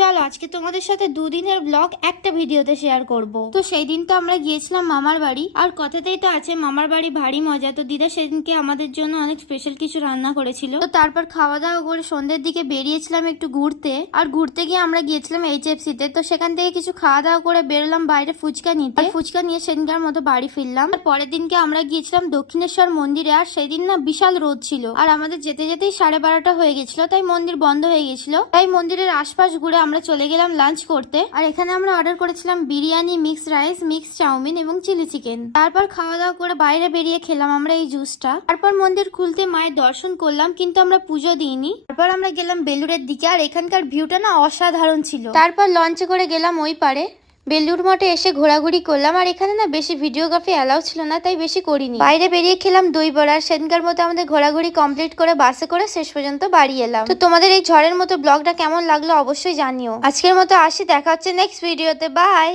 চলো আজকে তোমাদের সাথে দুদিনের ব্লগ একটা ভিডিওতে শেয়ার করব। তো সেই দিন তো আমরা গিয়েছিলাম মামার বাড়ি, আর কথাতেই তো আছে মামার বাড়ি ভারী মজা। তো দিদা সেদিনকে আমাদের জন্য অনেক স্পেশাল কিছু রান্না করেছিল। তো তারপর খাওয়া দাওয়া করে সন্ধ্যের দিকে বেরিয়েছিলাম একটু ঘুরতে, আর ঘুরতে গিয়ে আমরা গিয়েছিলাম HFC তে। তো সেখান থেকে কিছু খাওয়া দাওয়া করে বেরোলাম বাইরে ফুচকা নিতে, ফুচকা নিয়ে সেদিনকার মতো বাড়ি ফিরলাম। আর পরের দিনকে আমরা গিয়েছিলাম দক্ষিণেশ্বর মন্দিরে, আর সেদিন না বিশাল রোদ ছিল, আর আমাদের যেতে যেতেই 12:30 হয়ে গেছিল, তাই মন্দির বন্ধ হয়ে গেছিল। তাই মন্দিরের আশপাশ ঘুরে আমরা চলে গেলাম লাঞ্চ করতে। আর এখানে আমরা অর্ডার করেছিলাম biryani, mix rice, mix chowmein এবং চিলি চিকেন। তারপর খাওয়া দাওয়া করে বাইরে বেরিয়ে খেলাম আমরা এই জুসটা। তারপর মন্দির খুলতে মায়ের দর্শন করলাম, কিন্তু আমরা পুজো দিইনি। তারপর আমরা গেলাম বেলুড়ের দিকে, আর এখানকার ভিউটা না অসাধারণ ছিল। তারপর লঞ্চে করে গেলাম ওই পারে। বেলুড় মঠে এসে ঘোরাঘুরি করলাম, আর এখানে না বেশি ভিডিওগ্রাফি অ্যালাউ ছিল না, তাই বেশি করিনি। বাইরে বেরিয়ে খেলাম দই বড়া। সেদিনকার মতো আমাদের ঘোরাঘুরি কমপ্লিট করে বাসে করে শেষ পর্যন্ত বাড়ি এলাম। তো তোমাদের এই ঝড়ের মতো ব্লগটা কেমন লাগলো অবশ্যই জানিও। আজকের মতো আসি, দেখা হচ্ছে নেক্সট ভিডিওতে। বাই।